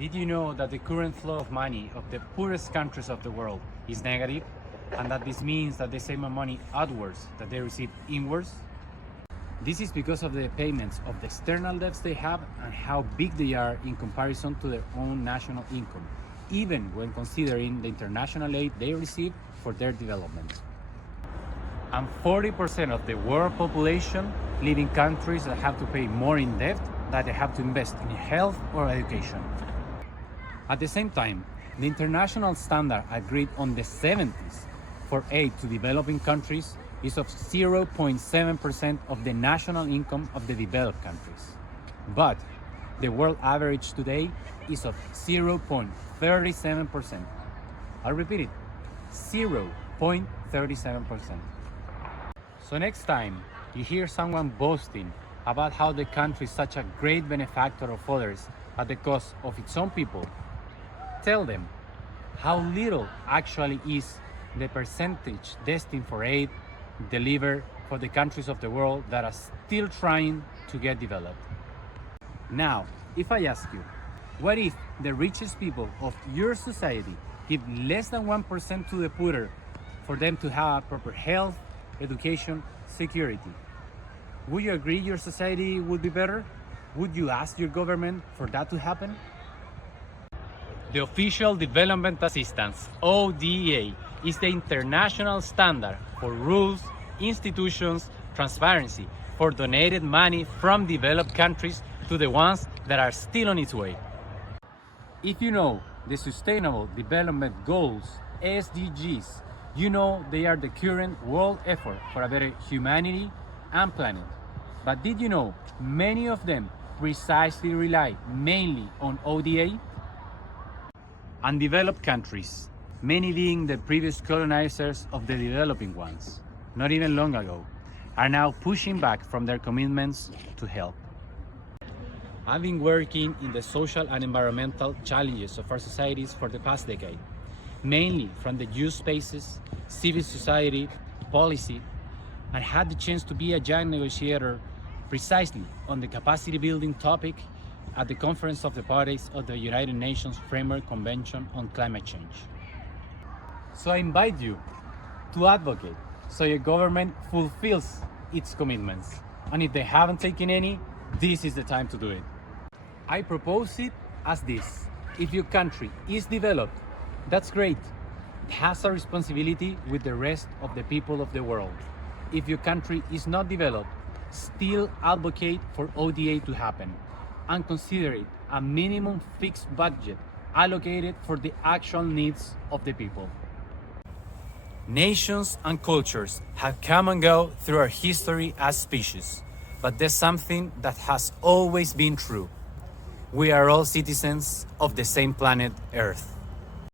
Did you know that the current flow of money of the poorest countries of the world is negative, and that this means that they send more money outwards than they receive inwards? This is because of the payments of the external debts they have and how big they are in comparison to their own national income, even when considering the international aid they receive for their development. And 40% of the world population live in countries that have to pay more in debt than they have to invest in health or education. At the same time, the international standard agreed on the 70s for aid to developing countries is of 0.7% of the national income of the developed countries. But the world average today is of 0.37%. I'll repeat it, 0.37%. So next time you hear someone boasting about how the country is such a great benefactor of others at the cost of its own people, tell them how little actually is the percentage destined for aid delivered for the countries of the world that are still trying to get developed. Now, if I ask you, what if the richest people of your society give less than 1% to the poorer for them to have proper health, education, security? Would you agree your society would be better? Would you ask your government for that to happen? The Official Development Assistance, ODA, is the international standard for rules, institutions, transparency for donated money from developed countries to the ones that are still on its way. If you know the Sustainable Development Goals, SDGs, you know they are the current world effort for a better humanity and planet. But did you know many of them precisely rely mainly on ODA? Undeveloped countries, many being the previous colonizers of the developing ones, not even long ago, are now pushing back from their commitments to help. I've been working in the social and environmental challenges of our societies for the past decade, mainly from the youth spaces, civil society, policy, and had the chance to be a young negotiator precisely on the capacity building topic at the Conference of the Parties of the United Nations Framework Convention on Climate Change. So I invite you to advocate so your government fulfills its commitments. And if they haven't taken any, this is the time to do it. I propose it as this. If your country is developed, that's great. It has a responsibility with the rest of the people of the world. If your country is not developed, still advocate for ODA to happen and consider it a minimum fixed budget allocated for the actual needs of the people. Nations and cultures have come and go through our history as species, but there's something that has always been true. We are all citizens of the same planet Earth.